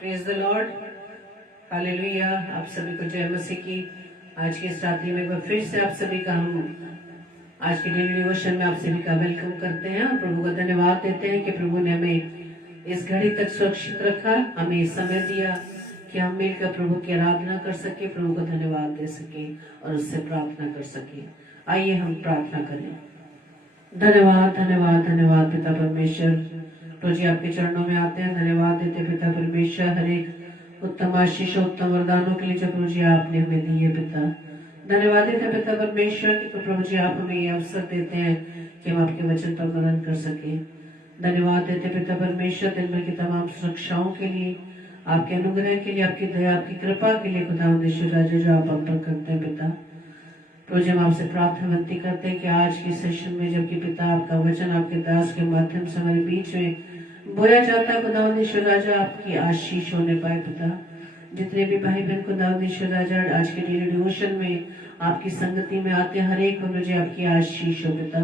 Praise the Lord, hallelujah. आप सभी को जय मसीह की। आज की इस रात्रि में एक बार फिर से आप सभी का हम आज के डेली डिवोशन में आप सभी का वेलकम करते हैं और प्रभु को धन्यवाद देते हैं कि प्रभु ने हमें इस घड़ी तक सुरक्षित रखा, हमें समय दिया कि हम मिलकर प्रभु की आराधना कर सके, प्रभु को धन्यवाद दे सके और उससे प्रार्थना कर सके। आइए हम प्रार्थना करें। धन्यवाद धन्यवाद धन्यवाद पिता परमेश्वर, तो जी आपके चरणों में आते हैं, धन्यवाद देते पिता परमेश्वर हर एक उत्तम आशीष उत्तम वरदानों के लिए जो प्रभु जी आपने हमें दिए पिता। धन्यवाद देते पिता परमेश्वर कि प्रभु जी आप हमें ये अवसर देते हैं कि हम आपके वचन पर मनन कर सके। धन्यवाद देते पिता परमेश्वर दिन भर की तमाम सुरक्षाओं के लिए, आपके अनुग्रह के लिए, आपकी दया आपकी कृपा के लिए खुदा राजा जो आप हम पर करते हैं पिता। तो हम आपसे प्रार्थना विनती करते हैं कि आज के सेशन में जबकि पिता आपका वचन आपके दास के माध्यम से हमारे बीच में बोया जाता है, खुदावंद राजा आपकी आशीष होने पाए पिता। जितने भी भाई बहन खुदावंद राजा आज के डेली डिवोशन में आपकी संगति में आते हैं, हर एक को मुझे आपकी आशीष हो पिता।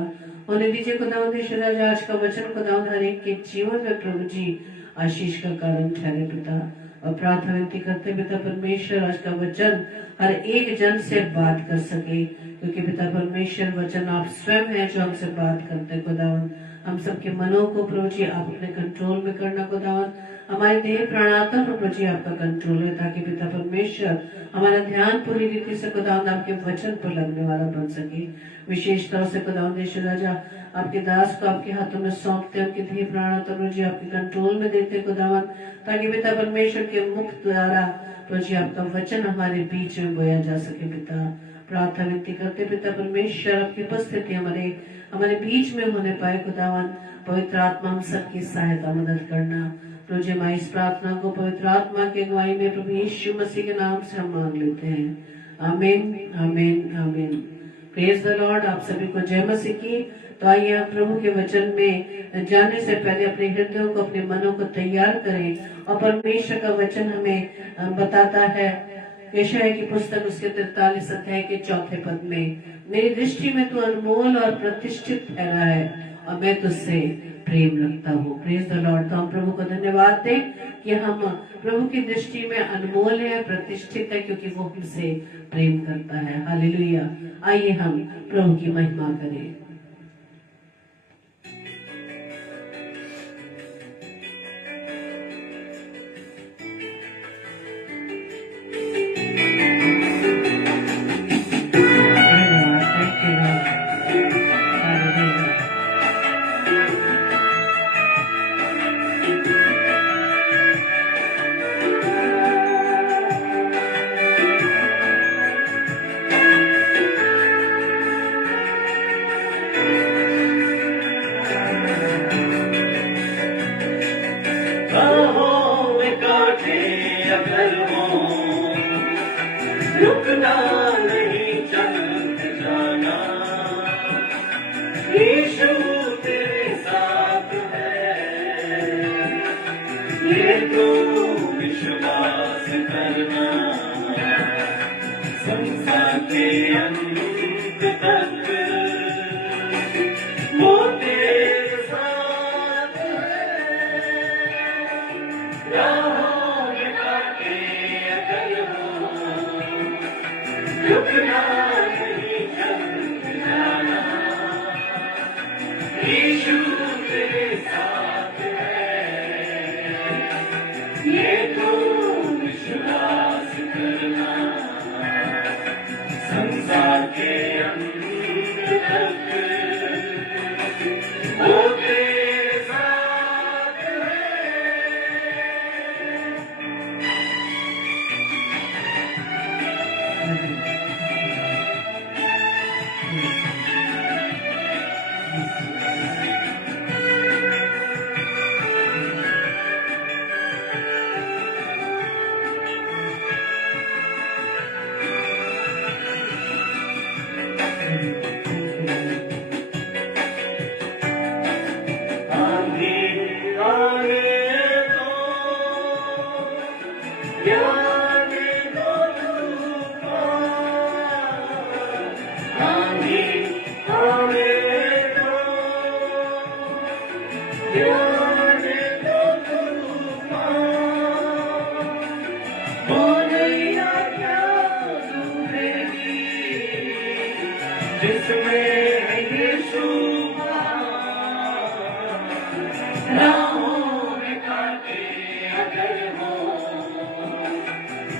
होने दीजिए खुदावंद राजा आज का वचन खुदावंद हर एक के जीवन में प्रभु जी आशीष का कारण ठहरे पिता। और प्रार्थना विनती करते पिता परमेश्वर आज का वचन हर एक जन से बात कर सके, क्योंकि पिता परमेश्वर वचन आप स्वयं है जो हमसे बात करते हैं खुदावन। हम सबके मनों को प्रभु जी आप अपने कंट्रोल में करना खुदावन, हमारे देह प्राणात्मा पर प्रभु जी आपका कंट्रोल है, ताकि पिता परमेश्वर हमारा ध्यान पूरी रीति से खुदावन आपके वचन पर लगने वाला बन सके। विशेष तौर से खुदावन राजा आपके दास को आपके हाथों में सौंपते हैं, उनके देह प्राणात्मा प्रभु जी आपके कंट्रोल में देते खुदावन, ताकि पिता परमेश्वर के मुख द्वारा प्रभु जी आपका वचन हमारे बीच में बोया जा सके पिता। प्रार्थना विनती करते पिता परमेश्वर आपकी उपस्थिति हमारे बीच में होने पाए खुदावन। पवित्र आत्मा हम सबकी सहायता मदद करना। प्रभु जी हमारी इस प्रार्थना को पवित्र आत्मा की अगुवाई में प्रभु यीशु मसीह के नाम से हम मांग लेते हैं। आमीन आमीन आमीन। Praise the Lord. आप सभी को जय मसीह की। तो आइए हम प्रभु के वचन में जाने से पहले अपने हृदयों को अपने मनों को तैयार करें। और परमेश्वर का वचन हमें बताता है यशायाह की पुस्तक उसके 43 अध्याय के 4 पद में, मेरी दृष्टि में तू अनमोल और प्रतिष्ठित ठहरा है और मैं तुझसे प्रेम रखता हूँ। Praise the Lord. तो हम प्रभु को धन्यवाद दें कि हम प्रभु की दृष्टि में अनमोल है, प्रतिष्ठित है, क्योंकि वो हमसे प्रेम करता है। हालेलुया। आइए हम प्रभु की महिमा करें।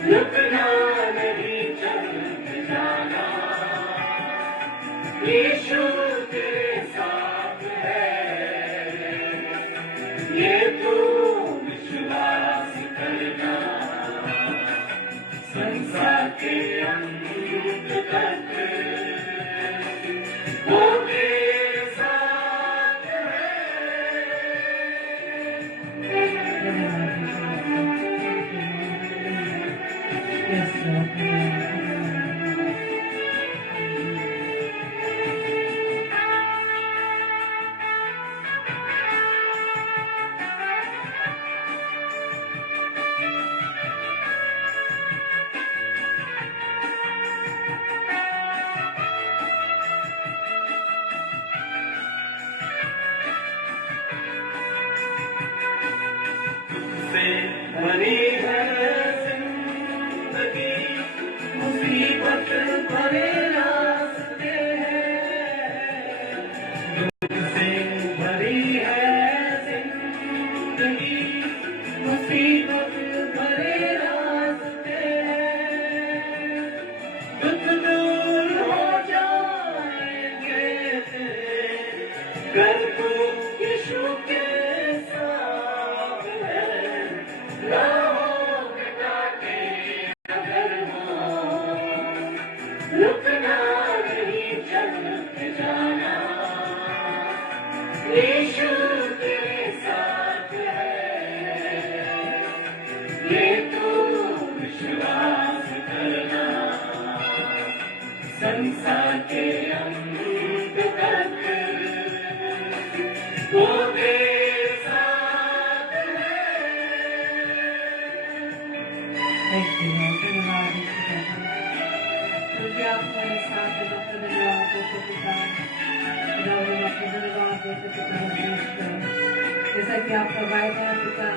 रुकना नहीं, चल के जाना, यीशु तेरे साथ है, ये तू विश्वास करना, संसार के अंत तक वो तेरे साथ से भरी है जिंदगी, मुसीबत भरे रास्ते हैं, तुझसे भरी है जिंदगी, मुसीबत भरे रास्ते हैं, दुख दूर हो जाएंगे तेरे, कर तू यीशु के साथ है, राहों में कांटे अगर हों, रुकना नहीं, चल के जाना, यीशु तेरे साथ है, ये तू विश्वास करना, संसार के अंत तक वो तेरे साथ है। Thank you, Lord. धन्यवाद यीशु दाता, क्योंकि आप मेरे साथ हैं। आपका धन्यवाद देते पिता, पिताजी आपका धन्यवाद देते पिता परमेश्वर, जैसा कि आपका वायदा है पिता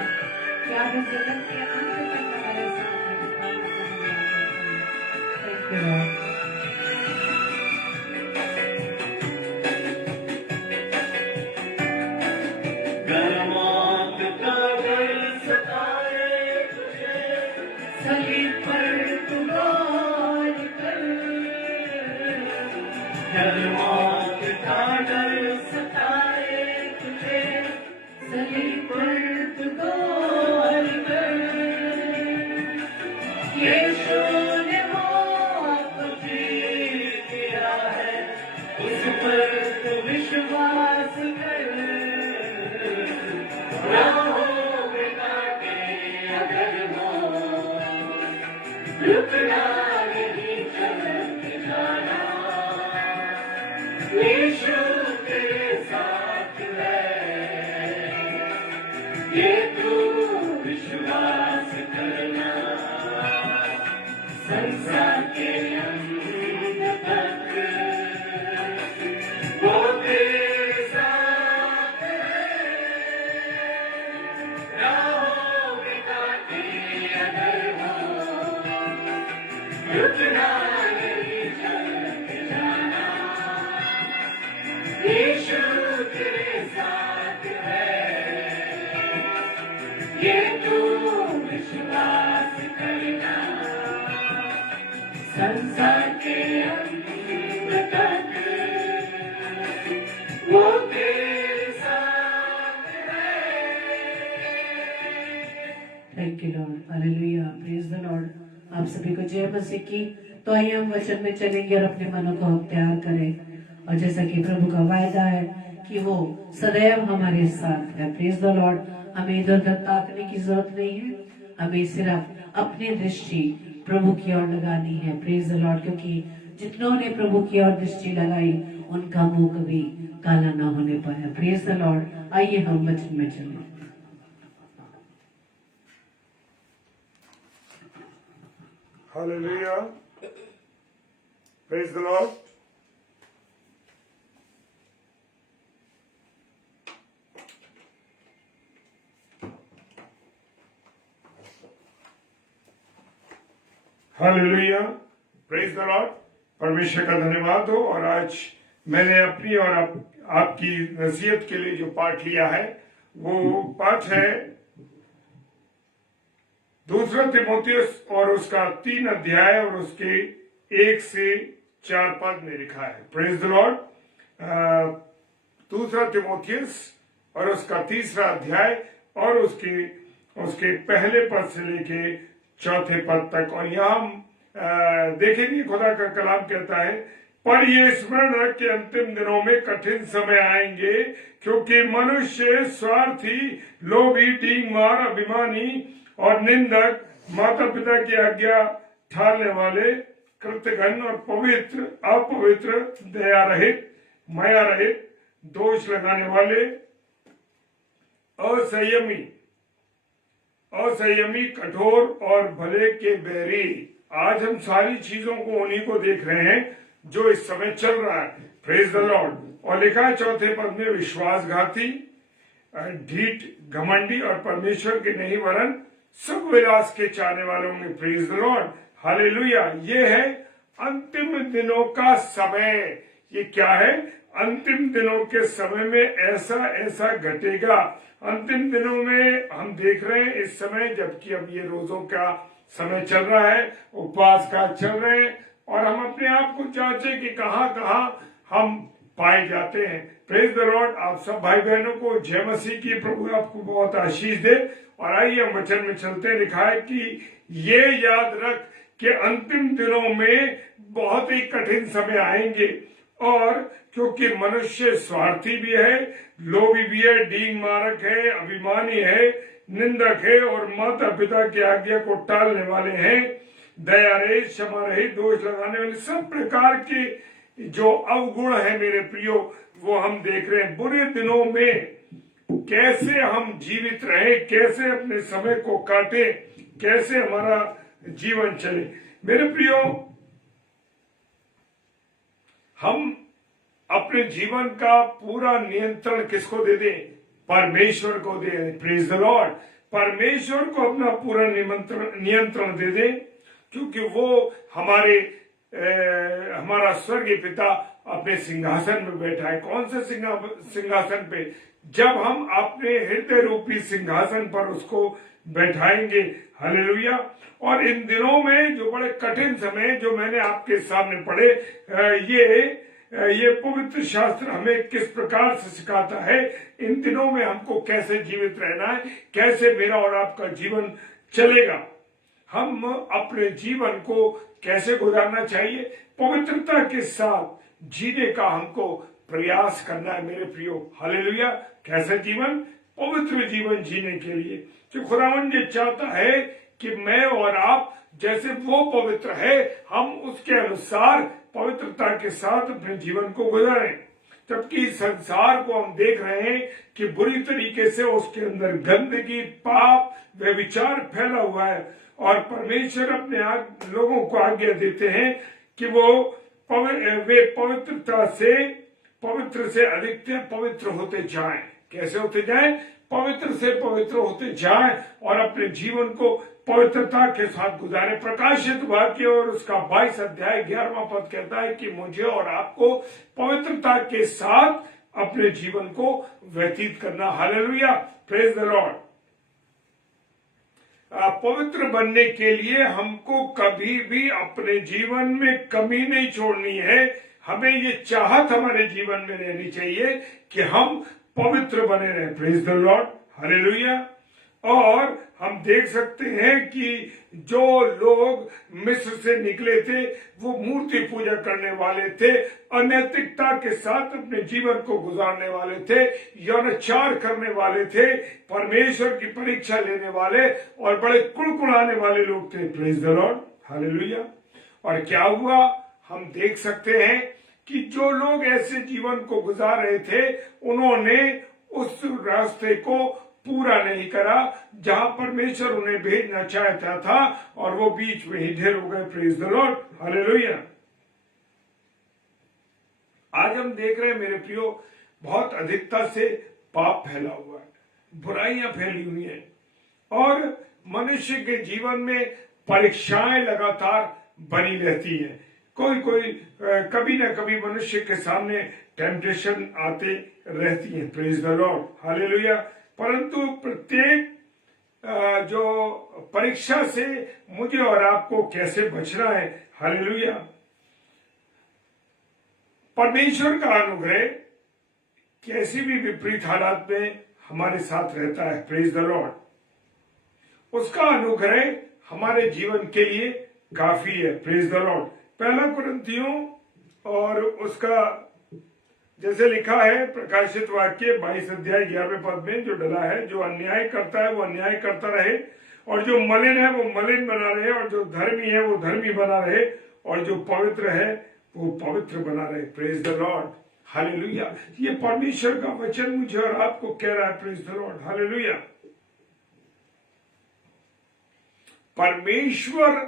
कि आप इस जगत के अंत तक हमारे साथ हैं पिता, आपका धन्यवाद देते हैं। Thank you, Lord. गर मौत का डर सताए तुझे, सलीब पर तू गौर कर, गर मौत का डर सताए तुझे, सलीब पर तू गौर कर, यीशु ने मौत को जीत लिया है, उस पर तू विश्वास कर, राहों में कांटे अगर हों, रुकना नहीं, चल के जाना, यीशु तेरे साथ है, ये तू विश्वास करना, संसार के अंत तक वो तेरे साथ है, राहों में कांटे अगर हों, रुकना नहीं, चल के जाना, यीशु तेरे साथ है, ये तू विश्वास करना, संसार के अंत तक वो तेरे साथ है। Thank you Lord, hallelujah, praise the Lord. आप सभी को जय मसीह की। तो आइए हम वचन में चलेंगे और अपने मनों को हम तैयार करें, और जैसा कि प्रभु का वायदा है कि वो सदैव हमारे साथ है। Praise the Lord. हमें इधर उधर ताकने की जरूरत नहीं है, हमें सिर्फ अपनी दृष्टि प्रभु की ओर लगानी है। Praise the Lord. क्योंकि जितनों ने प्रभु की ओर दृष्टि लगाई उनका मुंह कभी काला ना होने पाया। Praise the Lord. आइए हम वचन में चलें। Hallelujah. Praise the Lord. Hallelujah. Praise the Lord. परमेश्वर का धन्यवाद हो। और आज मैंने अपनी और आपकी नसीहत के लिए जो पाठ लिया है वो पाठ है दूसरा तिमोथियस और उसका 3 अध्याय और उसके 1 से 4 पद में लिखा है। Praise the Lord. दूसरा तिमोथियस और उसका 3रा अध्याय और उसके उसके पहले पद से लेके 4थे पद तक। और यहाँ हम देखेंगे खुदा का कलाम कहता है, पर ये स्मरण रख के अंतिम दिनों में कठिन समय आएंगे, क्योंकि मनुष्य स्वार्थी, लोभी, डींगमार, अभिमानी और निंदक, माता पिता की आज्ञा ठालने वाले, कृतघ्न और पवित्र, अपवित्र, दया रहित, माया रहित, दोष लगाने वाले, असंयमी, कठोर और भले के बैरी। आज हम सारी चीजों को उन्हीं को देख रहे हैं जो इस समय चल रहा है। Praise the Lord. और लिखा है 4थे पद में, विश्वासघाती, ढीठ, घमंडी और परमेश्वर के नहीं वरन सब विलास के चाहने वालों में। Praise the Lord, hallelujah. ये है अंतिम दिनों का समय। ये क्या है? अंतिम दिनों के समय में ऐसा घटेगा। अंतिम दिनों में हम देख रहे हैं इस समय, जबकि अब ये रोजों का समय चल रहा है, उपवास का चल रहे हैं, और हम अपने आप को जांचे कि कहां कहां हम पाए जाते हैं। Praise the Lord. आप सब भाई बहनों को जय मसीह की। प्रभु आपको बहुत आशीष दे। और आइए हम वचन में चलते। लिखा है कि ये याद रख कि अंतिम दिनों में बहुत ही कठिन समय आएंगे, और क्योंकि मनुष्य स्वार्थी भी है, लोभी भी है, डींग मारक है, अभिमानी है, निंदक है और माता पिता की आज्ञा को टालने वाले हैं, दया रहित, क्षमा रहित, दोष लगाने वाले, सब प्रकार के जो अवगुण है मेरे प्रियो, वो हम देख रहे हैं। बुरे दिनों में कैसे हम जीवित रहे, कैसे अपने समय को काटे, कैसे हमारा जीवन चले। मेरे प्रियो, हम अपने जीवन का पूरा नियंत्रण किसको दे दें? परमेश्वर को दे दें। Praise the Lord. परमेश्वर को अपना पूरा नियंत्रण दे दें, क्योंकि वो हमारा स्वर्गीय पिता अपने सिंहासन में बैठा है। कौन से सिंहासन पे? जब हम अपने हृदय रूपी सिंहासन पर उसको बैठाएंगे। हालेलुया। और इन दिनों में जो बड़े कठिन समय जो मैंने आपके सामने पढ़े, ये पवित्र शास्त्र हमें किस प्रकार से सिखाता है इन दिनों में हमको कैसे जीवित रहना है, कैसे मेरा और आपका जीवन चलेगा, हम अपने जीवन को कैसे गुजारना चाहिए। पवित्रता के साथ जीने का हमको प्रयास करना है मेरे प्रियो। हालेलुया। कैसे जीवन? पवित्र जीवन जीने के लिए जो खुदावंद ये चाहता है कि मैं और आप जैसे वो पवित्र है, हम उसके अनुसार पवित्रता के साथ अपने जीवन को गुजारें। जबकि संसार को हम देख रहे हैं कि बुरी तरीके से उसके अंदर गंदगी, पाप, व्यभिचार फैला हुआ है, और परमेश्वर अपने लोगों को आज्ञा देते हैं कि वे पवित्र से अधिकतर पवित्र होते जाएं। कैसे होते जाएं? पवित्र से पवित्र होते जाएं और अपने जीवन को पवित्रता के साथ गुजारे। प्रकाशित वाक्य और उसका 22 अध्याय 11वां पद कहता है कि मुझे और आपको पवित्रता के साथ अपने जीवन को व्यतीत करना। हालेलुया। Praise the Lord. पवित्र बनने के लिए हमको कभी भी अपने जीवन में कमी नहीं छोड़नी है। हमें ये चाहत हमारे जीवन में रहनी चाहिए कि हम पवित्र बने रहें। Praise the Lord. हालेलुया। और हम देख सकते हैं कि जो लोग मिस्र से निकले थे वो मूर्ति पूजा करने वाले थे, अनैतिकता के साथ अपने जीवन को गुजारने वाले थे, यौनाचार करने वाले थे, परमेश्वर की परीक्षा लेने वाले और बड़े कुड़कुड़ाने वाले लोग थे। Praise the Lord. हालेलुया। और क्या हुआ? हम देख सकते हैं कि जो लोग ऐसे जीवन को गुजार रहे थे उन्होंने उस रास्ते को पूरा नहीं करा जहां परमेश्वर उन्हें भेजना चाहता था, और वो बीच में ही ढेर हो गए। Praise the Lord. हालेलुया। आज हम देख रहे हैं मेरे प्रियो, बहुत अधिकता से पाप फैला हुआ है, बुराइयां फैली हुई हैं, और मनुष्य के जीवन में परीक्षाएं लगातार बनी रहती हैं। कोई कभी ना कभी मनुष्य के सामने टेम्पटेशन आते रहती है। Praise the Lord. हालेलुया। परंतु प्रत्येक जो परीक्षा से मुझे और आपको कैसे बचना है। हालेलुया। परमेश्वर का अनुग्रह कैसी भी विपरीत हालात में हमारे साथ रहता है। Praise the Lord. उसका अनुग्रह हमारे जीवन के लिए काफी है। Praise the Lord. पहला कुरिन्थियों और उसका जैसे लिखा है प्रकाशित वाक्य 22 अध्याय 11वें पद में, जो डला है, जो अन्याय करता है वो अन्याय करता रहे, और जो मलिन है वो मलिन बना रहे, और जो धर्मी है वो धर्मी बना रहे, और जो पवित्र है वो पवित्र बना रहे। Praise the Lord. हालेलुया। ये परमेश्वर का वचन मुझे और आपको कह रहा है। Praise the Lord. हालेलुया। परमेश्वर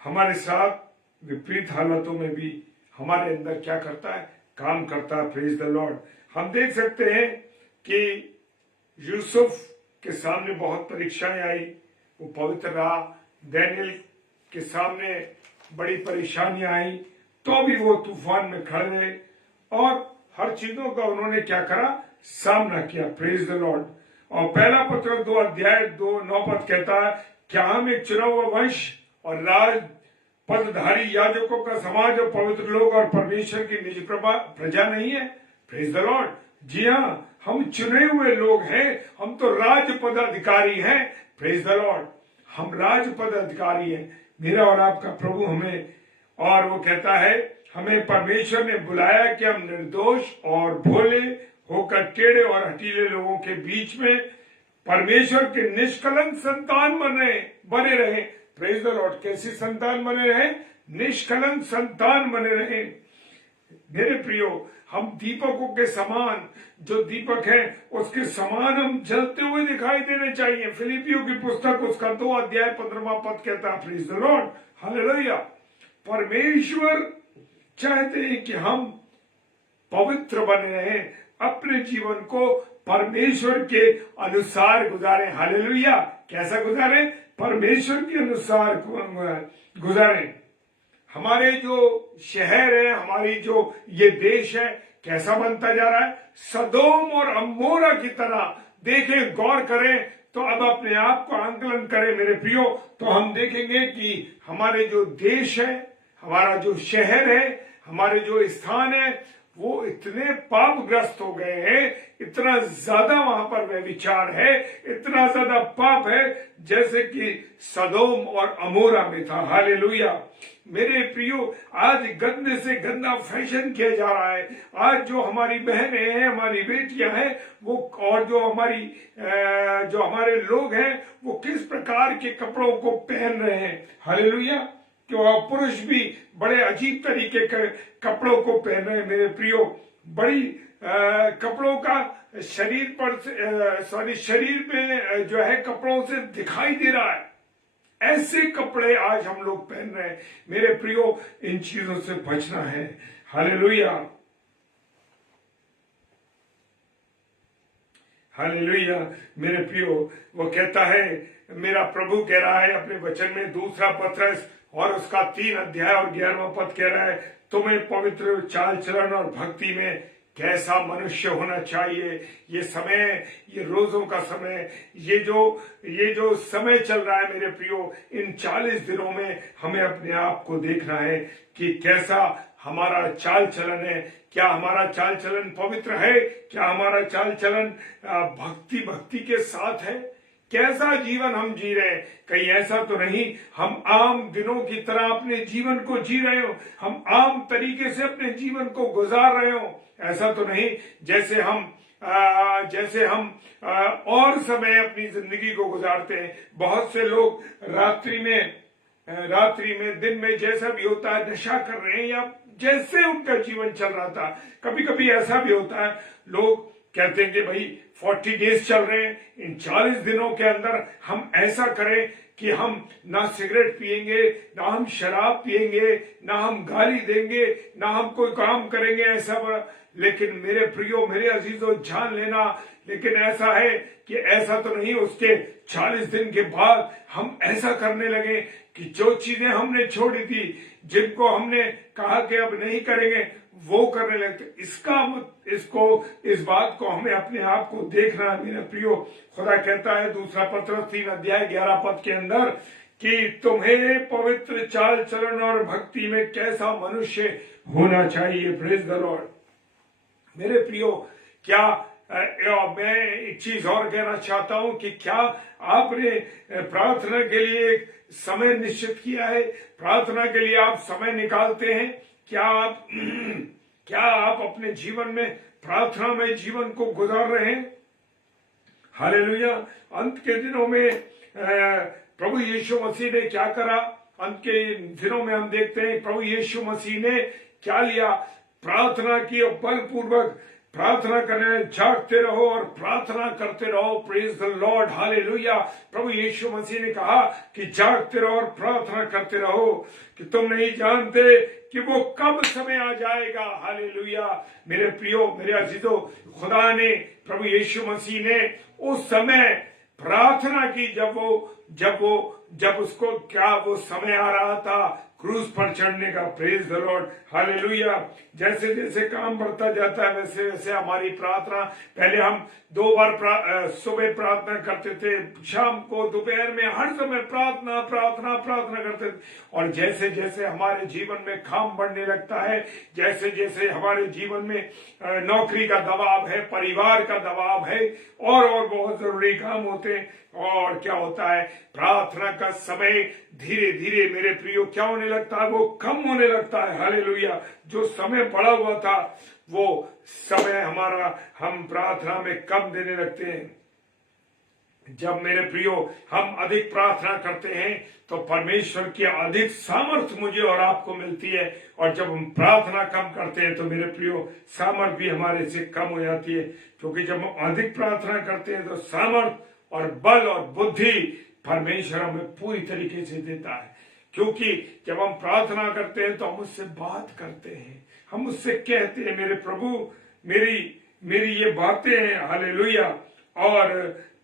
हमारे साथ विपरीत हालातों में भी हमारे अंदर क्या करता है? काम करता है। Praise the Lord. हम देख सकते हैं कि यूसुफ के सामने बहुत परीक्षाएं आई, वो पवित्र रहा। डैनियल के सामने बड़ी परेशानियां आई, तो भी वो तूफान में खड़े रहे और हर चीजों का उन्होंने क्या करा? सामना किया। Praise the Lord. और पहला पत्र 2 अध्याय 2-9 पद कहता है, क्या हम एक चुना हुआ वंश और राज पदधारी याजकों का समाज और पवित्र लोग और परमेश्वर की निज प्रजा नहीं है? Praise the Lord. जी हाँ, हम चुने हुए लोग हैं, हम तो राज पदाधिकारी हैं। Praise the Lord. हम राज पदाधिकारी हैं, मेरा और आपका प्रभु हमें, और वो कहता है हमें परमेश्वर ने बुलाया कि हम निर्दोष और भोले होकर टेढ़े और हटीले लोगों के बीच में परमेश्वर के निष्कलंक संतान बने रहे। Praise the Lord. कैसी संतान बने रहे? निष्कलंक संतान बने रहे। मेरे प्रियो, हम दीपकों के समान, जो दीपक है उसके समान हम जलते हुए दिखाई देने चाहिए। फिलिपियों की पुस्तक उसका 2 अध्याय 15वां पद कहता है। Praise the Lord. हालेलुया। परमेश्वर चाहते हैं कि हम पवित्र बने रहें, अपने जीवन को परमेश्वर के अनुसार गुजारें। हालेलुया। कैसा गुजारें? परमेश्वर के अनुसार गुजारें। हमारे जो शहर है, हमारी जो ये देश है, कैसा बनता जा रहा है? सदोम और अमोरा की तरह। देखें, गौर करें, तो अब अपने आप को आंकलन करें मेरे प्रियो, तो हम देखेंगे कि हमारे जो देश है, हमारा जो शहर है, हमारे जो स्थान है, वो इतने पापग्रस्त हो गए हैं, इतना ज्यादा वहां पर व्यभिचार है, इतना ज्यादा पाप है, जैसे कि सदोम और अमोरा में था। हालेलुया। मेरे प्रियो, आज गंदे से गंदा फैशन किया जा रहा है। आज जो हमारी बहनें हैं, हमारी बेटियां हैं, वो और जो हमारे लोग हैं, वो किस प्रकार के कपड़ों को पहन रहे हैं। हालेलुया। पुरुष भी बड़े अजीब तरीके के कपड़ों को पहन रहे हैं। मेरे प्रियो, बड़ी कपड़ों का शरीर पे जो है कपड़ों से दिखाई दे रहा है। ऐसे कपड़े आज हम लोग पहन रहे हैं। मेरे प्रियो, इन चीजों से बचना है। हालेलुया। हालेलुया। मेरे प्रियो, वो कहता है, मेरा प्रभु कह रहा है अपने वचन में, दूसरा पत्रस और उसका 3 अध्याय और 11वां पद कह रहा है, तुम्हें पवित्र चाल चलन और भक्ति में कैसा मनुष्य होना चाहिए। ये समय, ये रोजों का समय, ये जो समय चल रहा है मेरे प्रियो, इन 40 दिनों में हमें अपने आप को देखना है कि कैसा हमारा चाल चलन है। क्या हमारा चाल चलन पवित्र है? क्या हमारा चाल चलन भक्ति के साथ है? कैसा जीवन हम जी रहे हैं? कहीं ऐसा तो नहीं हम आम दिनों की तरह अपने जीवन को जी रहे हो, हम आम तरीके से अपने जीवन को गुजार रहे हो? ऐसा तो नहीं जैसे हम और समय अपनी जिंदगी को गुजारते हैं। बहुत से लोग रात्रि में दिन में जैसा भी होता है नशा कर रहे हैं, या जैसे उनका जीवन चल रहा था। कभी कभी ऐसा भी होता है, लोग कहते हैं कि भाई 40 डेज चल रहे हैं, इन 40 दिनों के अंदर हम ऐसा करें कि हम ना सिगरेट पिएंगे, ना हम शराब पिएंगे, ना हम गाली देंगे, ना हम कोई काम करेंगे ऐसा बड़ा। लेकिन मेरे प्रियो, मेरे अजीजों, जान लेना, लेकिन ऐसा है कि ऐसा तो नहीं, उसके 40 दिन के बाद हम ऐसा करने लगे कि जो चीजें हमने छोड़ी थी, जिनको हमने कहा कि अब नहीं करेंगे, वो करने लगते। इस बात को हमें अपने आप को देखना है मेरे प्रियो। खुदा कहता है दूसरा पत्रस 3:11 के अंदर कि तुम्हें पवित्र चाल चलन और भक्ति में कैसा मनुष्य होना चाहिए। Praise the Lord. मेरे प्रियो, क्या मैं एक चीज और कहना चाहता हूं कि क्या आपने प्रार्थना के लिए एक समय निश्चित किया है? प्रार्थना के लिए आप समय निकालते हैं? क्या आप अपने जीवन में प्रार्थना में जीवन को गुजार रहे हैं? हालेलुया। अंत के दिनों में प्रभु यीशु मसीह ने क्या करा? अंत के दिनों में हम देखते हैं प्रभु यीशु मसीह ने क्या लिया? प्रार्थना की और बलपूर्वक प्रार्थना करने, जागते रहो और प्रार्थना करते रहो। Praise the Lord, hallelujah. प्रभु यीशु मसीह ने कहा कि जागते रहो और प्रार्थना करते रहो कि तुम नहीं जानते कि वो कब समय आ जाएगा। हालेलुया। मेरे प्रियो, मेरे अजीजों, खुदा ने, प्रभु यीशु मसीह ने उस समय प्रार्थना की जब उसको क्या वो समय आ रहा था क्रूस पर चढ़ने का। Praise the Lord, hallelujah. जैसे जैसे काम बढ़ता जाता है वैसे वैसे हमारी प्रार्थना, पहले हम 2 बार सुबह प्रार्थना करते थे, शाम को, दोपहर में, हर समय प्रार्थना प्रार्थना प्रार्थना करते थे। और जैसे जैसे हमारे जीवन में काम बढ़ने लगता है, जैसे जैसे हमारे जीवन में नौकरी का दबाव है, परिवार का दबाव है, और बहुत जरूरी काम होते हैं, और क्या होता है, प्रार्थना का समय धीरे धीरे मेरे प्रियो क्या होने लगता है? वो कम होने लगता है। हालेलुया। जो समय पड़ा हुआ था वो समय हम प्रार्थना में कम देने लगते हैं। जब मेरे प्रियो हम अधिक प्रार्थना करते हैं तो परमेश्वर की अधिक सामर्थ मुझे और आपको मिलती है, और जब हम प्रार्थना कम करते हैं तो मेरे प्रियो सामर्थ भी हमारे से कम हो जाती है। क्योंकि जब हम अधिक प्रार्थना करते हैं तो सामर्थ और बल और बुद्धि परमेश्वर हमें पूरी तरीके से देता है। क्योंकि जब हम प्रार्थना करते हैं तो हम उससे बात करते हैं, हम उससे कहते हैं मेरे प्रभु मेरी ये बातें हैं। हालेलुया। और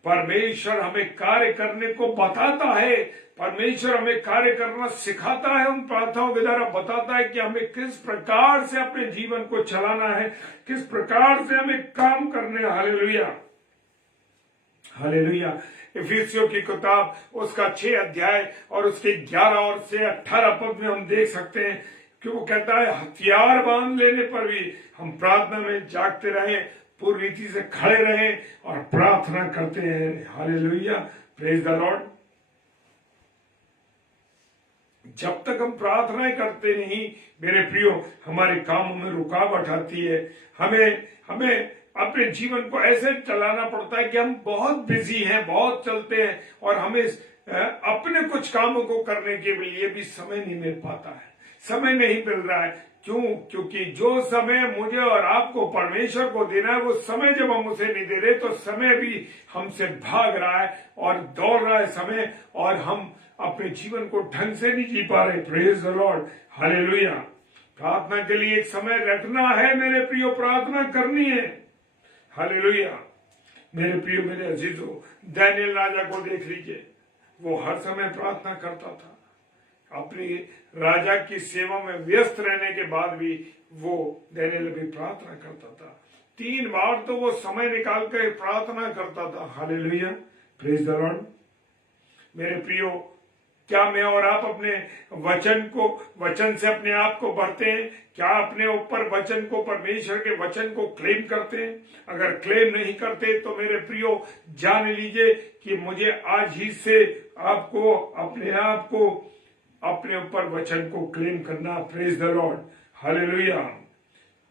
परमेश्वर हमें कार्य करने को बताता है, परमेश्वर हमें कार्य करना सिखाता है, उन प्रार्थनाओं के द्वारा बताता है कि हमें किस प्रकार से अपने जीवन को चलाना है, किस प्रकार से हमें काम करने। Hallelujah, hallelujah. इफिसियों की किताब उसका 6 अध्याय और उसके 11 और से 18 पद में हम देख सकते हैं कि वो कहता है हथियार बांध लेने पर भी हम प्रार्थना में जागते रहें, पूरी रीति से खड़े रहें और प्रार्थना करते हैं। Hallelujah, praise the Lord. जब तक हम प्रार्थनाएं करते नहीं मेरे प्रियो, हमारे कामों में रुकावट आती है। हमें अपने जीवन को ऐसे चलाना पड़ता है कि हम बहुत बिजी हैं, बहुत चलते हैं, और हमें अपने कुछ कामों को करने के लिए भी समय नहीं मिल पाता है, समय नहीं मिल रहा है। क्यों? क्योंकि जो समय मुझे और आपको परमेश्वर को देना है वो समय जब हम उसे नहीं दे रहे तो समय भी हमसे भाग रहा है और दौड़ रहा है समय, और हम अपने जीवन को ढंग से नहीं जी पा रहे। Praise the Lord, hallelujah. प्रार्थना के लिए एक समय रखना है मेरे प्रियो, प्रार्थना करनी है। हालेलुया। मेरे प्रियो, मेरे अजीजों, दानिएल राजा को देख लीजिए, वो हर समय प्रार्थना करता था। अपनी राजा की सेवा में व्यस्त रहने के बाद भी वो दानिएल भी प्रार्थना करता था। 3 बार तो वो समय निकाल कर प्रार्थना करता था। Hallelujah, praise the Lord. मेरे प्रियो, क्या मैं और आप अपने वचन से अपने आप को भरते हैं? क्या अपने ऊपर वचन को, परमेश्वर के वचन को क्लेम करते हैं? अगर क्लेम नहीं करते तो मेरे प्रियो जान लीजिए कि मुझे आज ही से आपको अपने आप को अपने ऊपर वचन को क्लेम करना। Praise the Lord, hallelujah.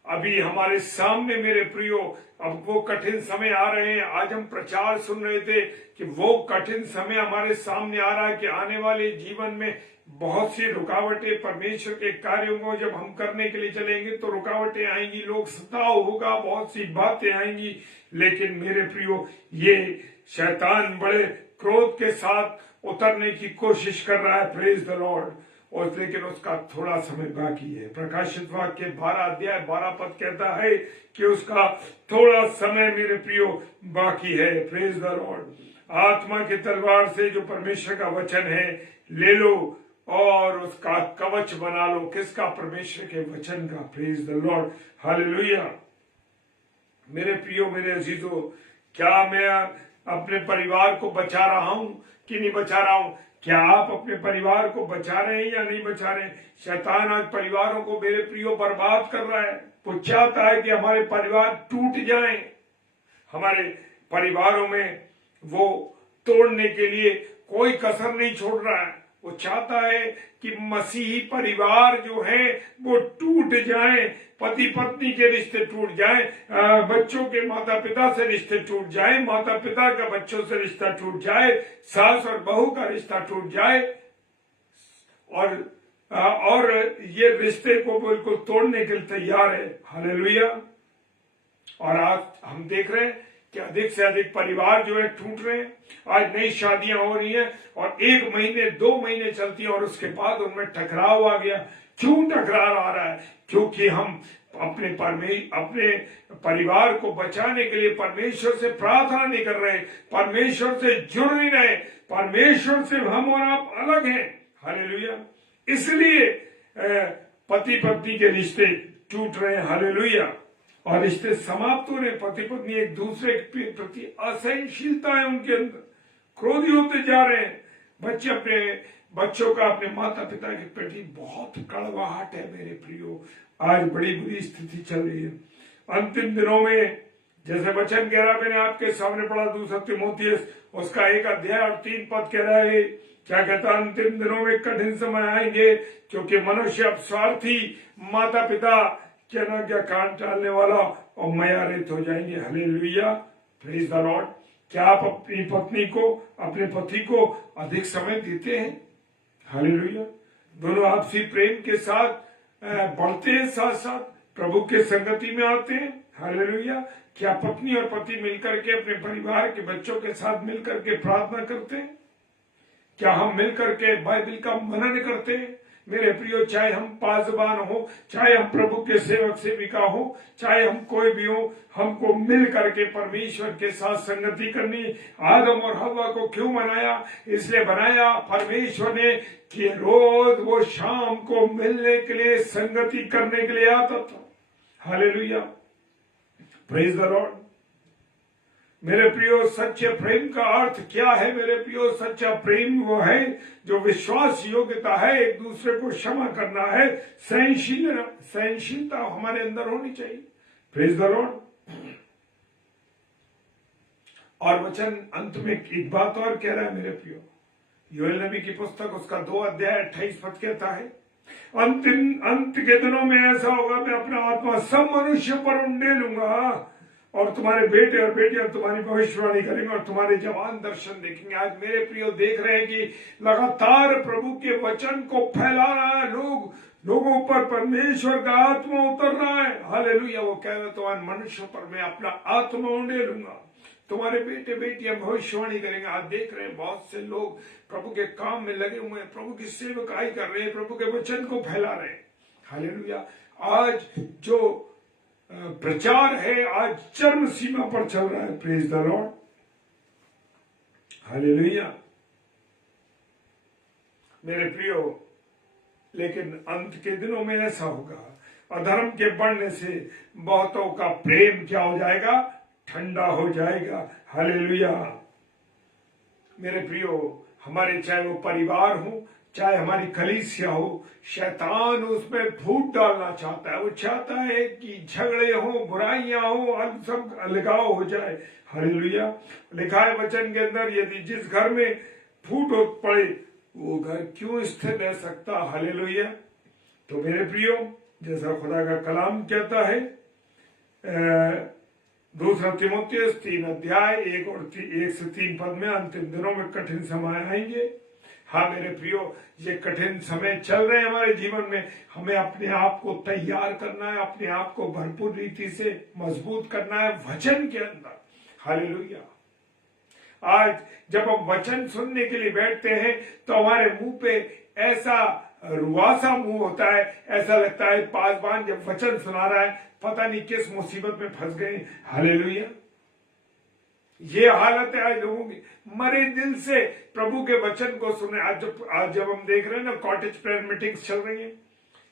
अभी हमारे सामने मेरे प्रियो अब वो कठिन समय आ रहे हैं। आज हम प्रचार सुन रहे थे कि वो कठिन समय हमारे सामने आ रहा है कि आने वाले जीवन में बहुत सी रुकावटें, परमेश्वर के कार्यों को जब हम करने के लिए चलेंगे तो रुकावटें आएंगी, लोग सताव होगा, बहुत सी बातें आएंगी। लेकिन मेरे प्रियो, ये शैतान बड़े क्रोध के साथ उतरने की कोशिश कर रहा है। Praise the Lord. और लेकिन उसका थोड़ा समय बाकी है। प्रकाशित वाक्य 12 अध्याय 12 पद कहता है कि उसका थोड़ा समय मेरे प्रियो बाकी है। Praise the Lord. आत्मा की तलवार से जो परमेश्वर का वचन है ले लो और उसका कवच बना लो। किसका? परमेश्वर के वचन का। Praise the Lord, hallelujah. मेरे प्रियो, मेरे अजीजों, क्या मैं अपने परिवार को बचा रहा हूं कि नहीं बचा रहा हूं? क्या आप अपने परिवार को बचा रहे हैं या नहीं बचा रहे हैं? शैतान आज परिवारों को मेरे प्रियो बर्बाद कर रहा है। वो चाहता है कि हमारे परिवार टूट जाएं, हमारे परिवारों में वो तोड़ने के लिए कोई कसर नहीं छोड़ रहा है। वो चाहता है कि मसीही परिवार जो है वो टूट जाए, पति पत्नी के रिश्ते टूट जाए, बच्चों के माता पिता से रिश्ते टूट जाए, माता पिता का बच्चों से रिश्ता टूट जाए, सास और बहू का रिश्ता टूट जाए, और ये रिश्ते को बिल्कुल तोड़ने के लिए तैयार है। हालेलुया। और आज हम देख रहे हैं कि अधिक से अधिक परिवार जो है टूट रहे हैं। आज नई शादियां हो रही हैं और 1 महीने 2 महीने चलती हैं और उसके बाद उनमें टकराव आ गया। क्यों टकराव आ रहा है? क्योंकि हम अपने परिवार को बचाने के लिए परमेश्वर से प्रार्थना नहीं कर रहे, परमेश्वर से जुड़ नहीं रहे, परमेश्वर से हम और आप अलग हैं। हालेलुया। इसलिए पति पत्नी के रिश्ते टूट रहे हैं। हालेलुया। और रिश्ते समाप्त हो रहे। पति पत्नी एक दूसरे के प्रति असहनशीलता है उनके अंदर, क्रोधी होते जा रहे हैं। बच्चे अपने बच्चों का अपने माता पिता के प्रति बहुत कड़वाहट है। मेरे प्रियो, आज बड़ी बुरी स्थिति चल रही है। अंतिम दिनों में जैसे वचन कह रहा, मैंने आपके सामने पढ़ा 2 तीमुथियुस उसका 1 अध्याय और 3 पद कह रहा है, क्या कहता? अंतिम दिनों में कठिन समय आएंगे क्योंकि मनुष्य अब स्वार्थी, माता पिता क्या ना क्या कान टालने वाला और मयारित हो जाएंगे। Hallelujah, praise the Lord. क्या आप अपनी पत्नी को, अपने पति को अधिक समय देते हैं? हालेलुया। दोनों आपसी प्रेम के साथ बढ़ते हैं, साथ साथ प्रभु के संगति में आते हैं। हालेलुया। क्या पत्नी और पति मिलकर के अपने परिवार के बच्चों के साथ मिलकर के प्रार्थना करते हैं? क्या हम मिलकर के बाइबल का मनन करते हैं? मेरे प्रियो, चाहे हम पासबान हो, चाहे हम प्रभु के सेवक सेविका हो, चाहे हम कोई भी हो, हमको मिल करके परमेश्वर के साथ संगति करनी। आदम और हव्वा को क्यों बनाया? इसलिए बनाया परमेश्वर ने कि रोज वो शाम को मिलने के लिए, संगति करने के लिए आता था। Hallelujah, praise the Lord. मेरे प्रियो, सच्चे प्रेम का अर्थ क्या है? मेरे प्रियो, सच्चा प्रेम वो है जो विश्वास योग्यता है, एक दूसरे को क्षमा करना है, सहनशीलता हमारे अंदर होनी चाहिए। Praise the Lord. और वचन अंत में एक बात और कह रहा है मेरे प्रियो, योएल नबी की पुस्तक उसका 2 अध्याय 28 पद कहता है, अंत के दिनों में ऐसा होगा, मैं अपना आत्मा सब मनुष्य पर उंडेलूंगा और तुम्हारे बेटे और बेटियां तुम्हारी भविष्यवाणी करेंगे और तुम्हारे जवान दर्शन देखेंगे। आज मेरे प्रियो देख रहे हैं कि लगातार प्रभु के वचन को फैला रहा है, लोगों पर परमेश्वर का आत्मा उतर रहा है। हालेलुया। वो कह रहे तुम्हारे मनुष्यों पर मैं अपना आत्मा उंडेलूंगा, तुम्हारे बेटे बेटियां भविष्यवाणी करेंगे। आज देख रहे हैं बहुत से लोग प्रभु के काम में लगे हुए हैं, प्रभु की सेवकाई कर रहे हैं, प्रभु के वचन को फैला रहे हैं। हालेलुया। आज जो प्रचार है आज चरम सीमा पर चल रहा है। Praise the Lord. हालेलुया। मेरे प्रियो, लेकिन अंत के दिनों में ऐसा होगा, अधर्म के बढ़ने से बहुतों का प्रेम क्या हो जाएगा? ठंडा हो जाएगा। हालेलुया। मेरे प्रियो, हमारे चाहे वो परिवार हो, चाहे हमारी कलीसिया हो, शैतान उसमें फूट डालना चाहता है। वो चाहता है कि झगड़े हो, बुराइयां हो, सब अलगाव हो जाए। हालेलुया। लिखा है वचन के अंदर, यदि जिस घर में फूट पड़े वो घर क्यों स्थिर रह सकता? हालेलुया। तो मेरे प्रियो, जैसा खुदा का कलाम कहता है 2 तीमुथियुस 3 अध्याय 1 से 3 पद में, अंतिम दिनों में कठिन समय आएंगे। हाँ मेरे प्रियो, ये कठिन समय चल रहे हैं हमारे जीवन में, हमें अपने आप को तैयार करना है, अपने आप को भरपूर रीति से मजबूत करना है वचन के अंदर। हालेलुया। आज जब हम वचन सुनने के लिए बैठते हैं तो हमारे मुंह पे ऐसा रुआसा मुंह होता है, ऐसा लगता है पासबान जब वचन सुना रहा है, पता नहीं किस मुसीबत में फंस गए। हालेलुया। ये हालत है आज लोगों की, मरे दिल से प्रभु के वचन को सुने। आज जब हम देख रहे हैं ना कॉटेज प्रेयर मीटिंग्स चल रही है,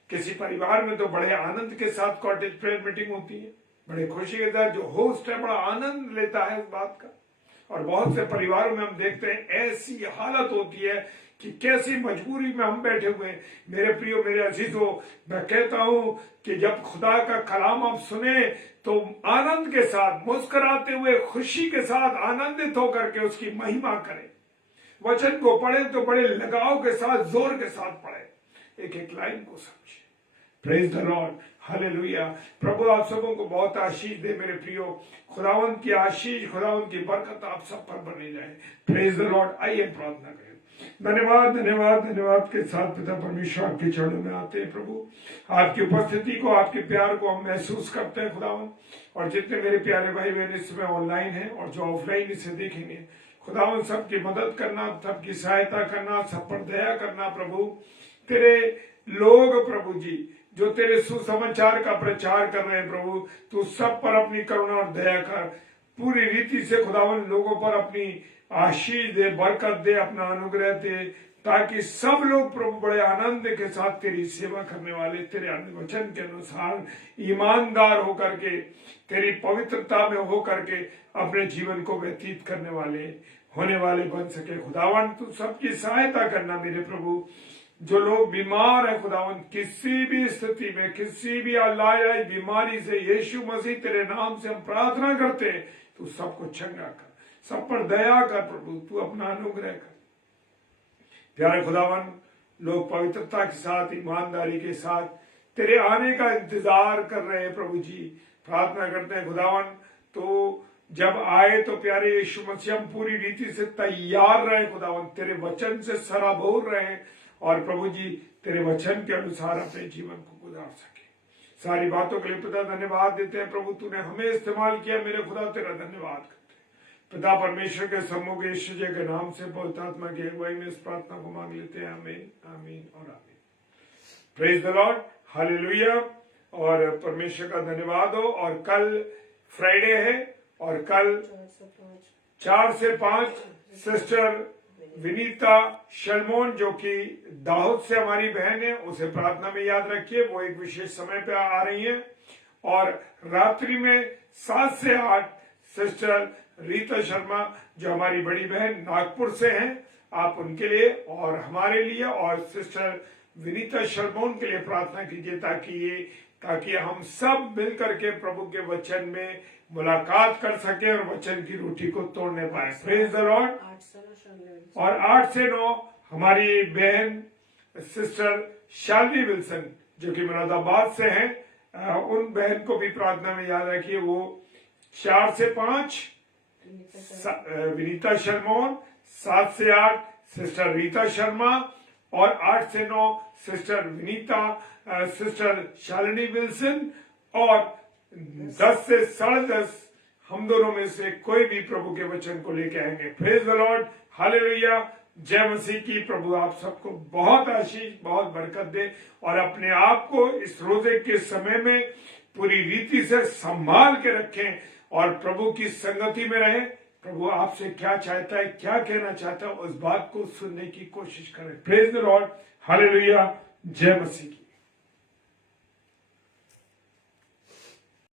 किसी परिवार में तो बड़े आनंद के साथ कॉटेज प्रेयर मीटिंग होती है, बड़े खुशी के साथ जो होस्ट है बड़ा आनंद लेता है इस बात का। और बहुत से परिवारों में हम देखते हैं ऐसी हालत होती है कि कैसी मजबूरी में हम बैठे हुए हैं। मेरे प्रियो, मेरे अजीजों, मैं कहता हूं कि जब खुदा का कलाम आप सुने तो आनंद के साथ, मुस्कुराते हुए, खुशी के साथ, आनंदित होकर के उसकी महिमा करें। वचन को पढ़े तो बड़े लगाव के साथ, जोर के साथ पढ़े, एक एक लाइन को समझे। Praise the Lord, hallelujah. प्रभु आप सबों को बहुत आशीष दे मेरे प्रियो। खुदावंत की आशीष, खुदावंत की बरकत आप सब पर बनी जाए। Praise the Lord. आइए प्रार्थना करें। धन्यवाद धन्यवाद धन्यवाद के साथ पिता परमेश्वर आपके चरणों में आते हैं प्रभु। आपकी उपस्थिति को, आपके प्यार को हम महसूस करते हैं खुदावन। और जितने मेरे प्यारे भाई बहन इस समय ऑनलाइन हैं और जो ऑफलाइन इसे देखेंगे, खुदावन सबकी मदद करना, सबकी सहायता करना, सब पर दया करना प्रभु। तेरे लोग प्रभु जी जो तेरे सुसमाचार का प्रचार कर रहे हैं प्रभु, तू सब पर अपनी करुणा और दया कर। पूरी रीति से खुदावन लोगों पर अपनी आशीष दे, बरकत दे, अपना अनुग्रह दे, ताकि सब लोग प्रभु बड़े आनंद के साथ तेरी सेवा करने वाले, तेरे वचन के अनुसार ईमानदार होकर के, तेरी पवित्रता में होकर के अपने जीवन को व्यतीत करने वाले, होने वाले बन सके। खुदावन तू सबकी सहायता करना मेरे प्रभु। जो लोग बीमार है खुदावन, किसी भी स्थिति में, किसी भी अल्लाह बीमारी से, यीशु मसीह तेरे नाम से हम प्रार्थना करते हैं, तू सबको चंगा कर, सब पर दया कर प्रभु, तू अपना अनुग्रह कर। प्यारे खुदावन, लोग पवित्रता के साथ, ईमानदारी के साथ तेरे आने का इंतजार कर रहे हैं प्रभु जी। प्रार्थना करते हैं खुदावन, तो जब आए तो प्यारे यीशु मसीह हम पूरी रीति से तैयार रहे खुदावन, तेरे वचन से सराबोर रहे और प्रभु जी तेरे वचन के अनुसार अपने जीवन को गुजार सके। सारी बातों के लिए पिता धन्यवाद देते हैं प्रभु, तूने हमें इस्तेमाल किया मेरे खुदा, तेरा धन्यवाद करते हैं। पिता परमेश्वर के सम्मुख यीशु जी के नाम से पवित्र आत्मा की अगुवाई में इस प्रार्थना को मांग लेते हैं। आमीन, आमीन और आमीन। Praise the Lord, hallelujah. और परमेश्वर का धन्यवाद हो। और कल फ्राइडे है और कल 4 से 5 सिस्टर विनीता शलमोन जो कि दाहोद से हमारी बहन है, उसे प्रार्थना में याद रखिए, वो एक विशेष समय पे आ रही है। और रात्रि में 7 से 8 सिस्टर रीता शर्मा जो हमारी बड़ी बहन नागपुर से हैं, आप उनके लिए और हमारे लिए और सिस्टर विनीता शलमोन के लिए प्रार्थना कीजिए, ताकि हम सब मिलकर के प्रभु के वचन में मुलाकात कर सके और वचन की रोटी को तोड़ने पाए। Praise the Lord. और 8 से 9 हमारी बहन सिस्टर शालिनी विल्सन जो कि मुरादाबाद से हैं, उन बहन को भी प्रार्थना में याद रखिए। वो 4 से 5 विनीता शर्मोन, 7 से 8 सिस्टर रीता शर्मा और 8 से 9 sister Vinita, sister Shalini Wilson और 10 से 10:30 हम दोनों में से कोई भी प्रभु के वचन को लेके आएंगे। Praise the Lord, hallelujah. जय मसीह की। प्रभु आप सबको बहुत आशीष, बहुत बरकत दे और अपने आप को इस रोजे के समय में पूरी रीति से संभाल के रखें और प्रभु की संगति में रहें। प्रभु आपसे क्या चाहता है, क्या कहना चाहता है, उस बात को सुनने की कोशिश करें। Praise the Lord, hallelujah. जय मसीह की।